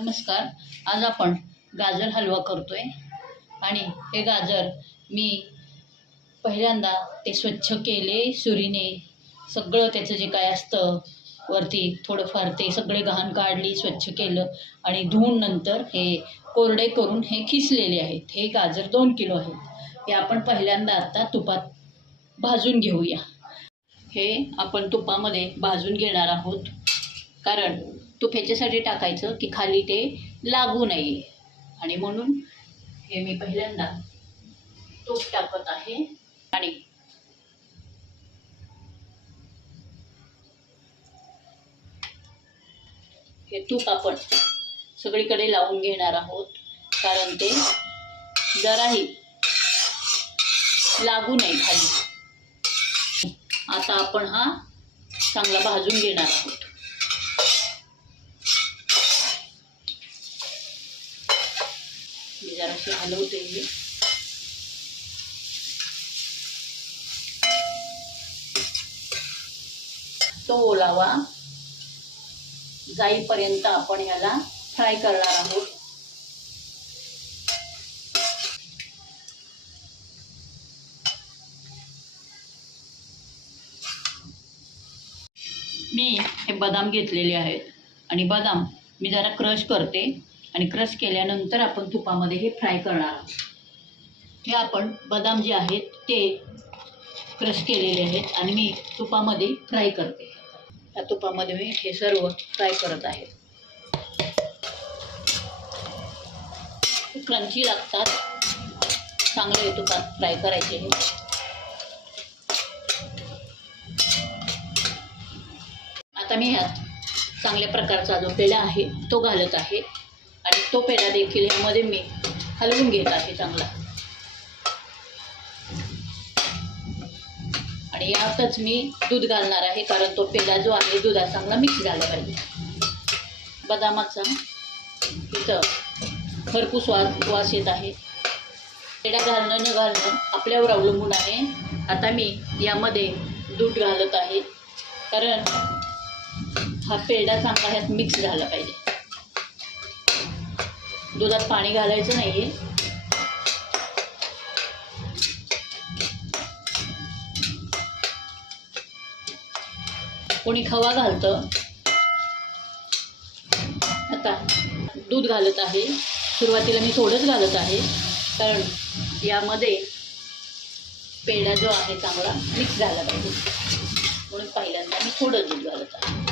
नमस्कार. आज आपण गाजर हलवा करतोय. आणि हे गाजर मी पहिल्यांदा ते स्वच्छ केले सुरीने. सगळं त्याचं जे काय असतं वरती थोडंफार ते सगळे घाण काढली स्वच्छ केलं. आणि धुवून नंतर हे कोरडे करून हे खिसलेले आहेत. हे गाजर दोन किलो आहेत. हे आपण पहिल्यांदा आत्ता तुपात भाजून घेऊया. हे आपण तुपामध्ये भाजून घेणार आहोत. कारण तूप ह्याच्यासाठी टाकायचं की खाली ते लागू नये. आणि म्हणून हे मी पहिल्यांदा तूप टाकत आहे. आणि हे तूप आपण सगळीकडे लावून घेणार आहोत. कारण ते जराही लागू नये खाली. आता आपण हा चांगला भाजून घेणार आहोत मी जराशी हलवते मी. तो ओलावा जाईपर्यंत आपण याला फ्राय करणार आहोत. मी हे बदाम घेतलेले आहेत आणि बदाम मी जरा क्रश करते. आणि क्रश केल्यानंतर आपण तुपामध्ये हे फ्राय करणार आहोत. हे आपण बदाम जे आहेत ते क्रश केलेले आहेत आणि मी तुपामध्ये फ्राय करते. त्या तुपामध्ये मी हे सर्व फ्राय करत आहे. क्रंची लागतात. चांगले तुपात फ्राय करायचे हे. आता मी ह्यात चांगल्या प्रकारचा जो पेढा आहे तो घालत आहे. आणि तो पेढा देखील ह्यामध्ये मी हलवून घेत आहे चांगला. आणि यातच मी दूध घालणार आहे कारण तो पेढा जो आहे दुधात चांगला मिक्स झाला पाहिजे. बदामाचा इथं भरपूर वास वास येत आहे. पेढा घालणं न घालणं आपल्यावर अवलंबून आहे. आता मी यामध्ये दूध घालत आहे कारण हा पेढा चांगला ह्यात मिक्स झाला पाहिजे. दुधात पाणी घालायचं नाही आहे कोणी खवा घालतं. आता दूध घालत आहे. सुरुवातीला मी थोडंच घालत आहे. कारण यामध्ये पेढा जो आहे चांगला मिक्स झाला पाहिजे. म्हणून पहिल्यांदा मी थोडं दूध घालत आहे.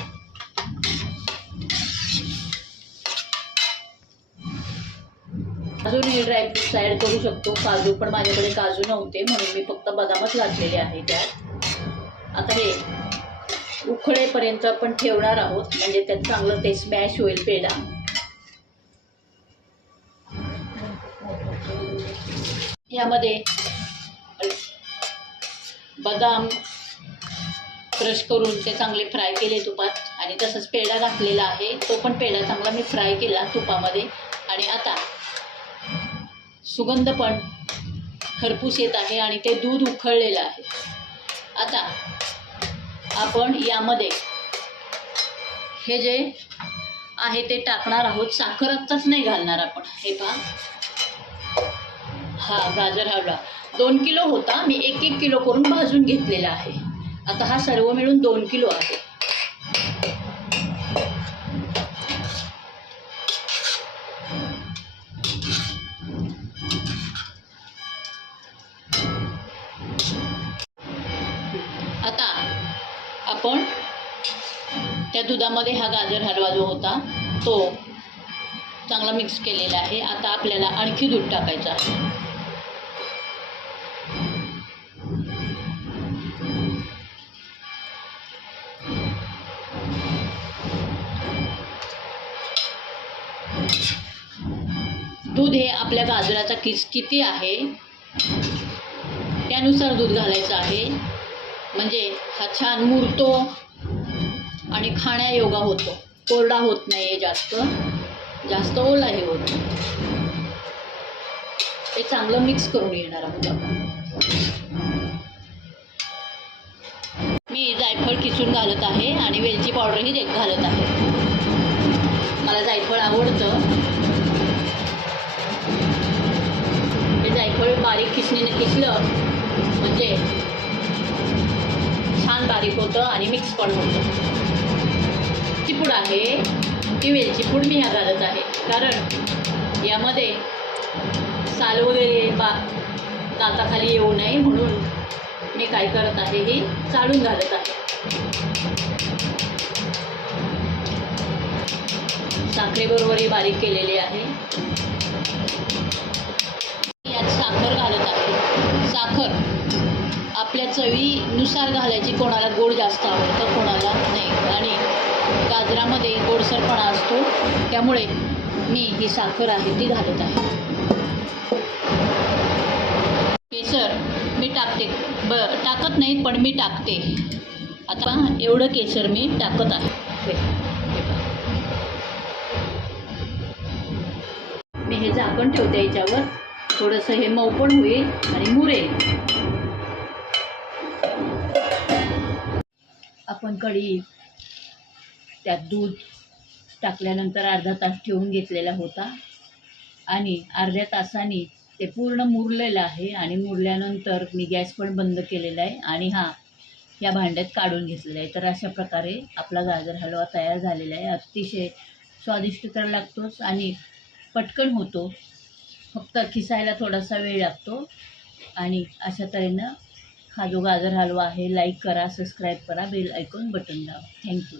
अजून हे ड्रायफ्रुट्स ॲड करू शकतो. काजू पण माझ्याकडे काजू नव्हते म्हणून मी फक्त बदामच घातलेले आहे त्यात. आता हे उखळेपर्यंत आपण ठेवणार आहोत म्हणजे त्यात चांगलं ते स्मॅश होईल पेढा. यामध्ये बदाम क्रश करून ते चांगले फ्राय केले तुपात. आणि तसंच पेढा घातलेला आहे तो पण पेढा चांगला मी फ्राय केला तुपामध्ये. आणि आता सुगंध पण खरपूस येत आहे आणि ते दूध उखळलेलं आहे. आता आपण यामध्ये हे जे आहे ते टाकणार आहोत. साखर आत्ताच नाही घालणार आपण. हे पहा. हा गाजर हावडा दोन किलो होता. मी एक एक किलो करून भाजून घेतलेला आहे. आता हा सर्व मिळून दोन किलो आहे. त्या दुधामध्ये हा गाजर हलवा जो होता तो चांगला मिक्स केलेला आहे. आता आपल्याला आणखी दूध टाकायचं आहे. दूध हे आपल्या गाजराचा किस किती आहे? त्यानुसार दूध घालायचं आहे. म्हणजे हा छान मुरतो. आणि खाण्यायोगा होतो. कोरडा होत नाही जास्त. जास्त ओलाही होत नाही. ते चांगलं मिक्स करून येणार आहोत आपण. मी जायफळ किसून घालत आहे आणि वेलची पावडरही दे- घालत आहे. मला जायफळ आवडतं. हे जायफळ बारीक किसणीने किसलं म्हणजे छान बारीक होतं आणि मिक्स पण होतं. पूड आहे ती वेलची पूड मी ह्या घालत आहे. कारण यामध्ये साल वगैरे बा दाताखाली येऊ नये म्हणून मी काय करत आहे ही चाळून घालत आहे. साखरेबरोबर ही बारीक केलेली आहे. यात साखर घालत आहे. साखर आपल्या चवीनुसार घालायची कोणाला गोड जास्त आवडतं कोणाला नाही. आणि गाजरामध्ये गोडसरपणा असतो त्यामुळे मी ही साखर आहे ती घालत आहे. केसर मी टाकते. ब टाकत नाही पण मी टाकते. आता एवढं केसर मी टाकत आहे. मी हे झाकण ठेवते याच्यावर. थोडंसं हे मऊ पण होईल आणि मुरेल. आपण कढी त्यात दूध टाकल्यानंतर अर्धा तास ठेवून घेतलेला होता. आणि अर्ध्या तासाने ते पूर्ण मुरलेलं आहे आणि मुरल्यानंतर मी गॅस पण बंद केलेला आहे आणि हा या भांड्यात काढून घेतलेला आहे. तर अशा प्रकारे आपला गाजर हलवा तयार झालेला आहे. अतिशय स्वादिष्ट तर लागतोच आणि पटकन होतो. फक्त खिसायला थोडासा वेळ लागतो. आणि अशा तऱ्हेनं हा जो गाजर हलवा आहे लाईक करा सबस्क्राईब करा बेल ऐकून बटन दाबा. थँक्यू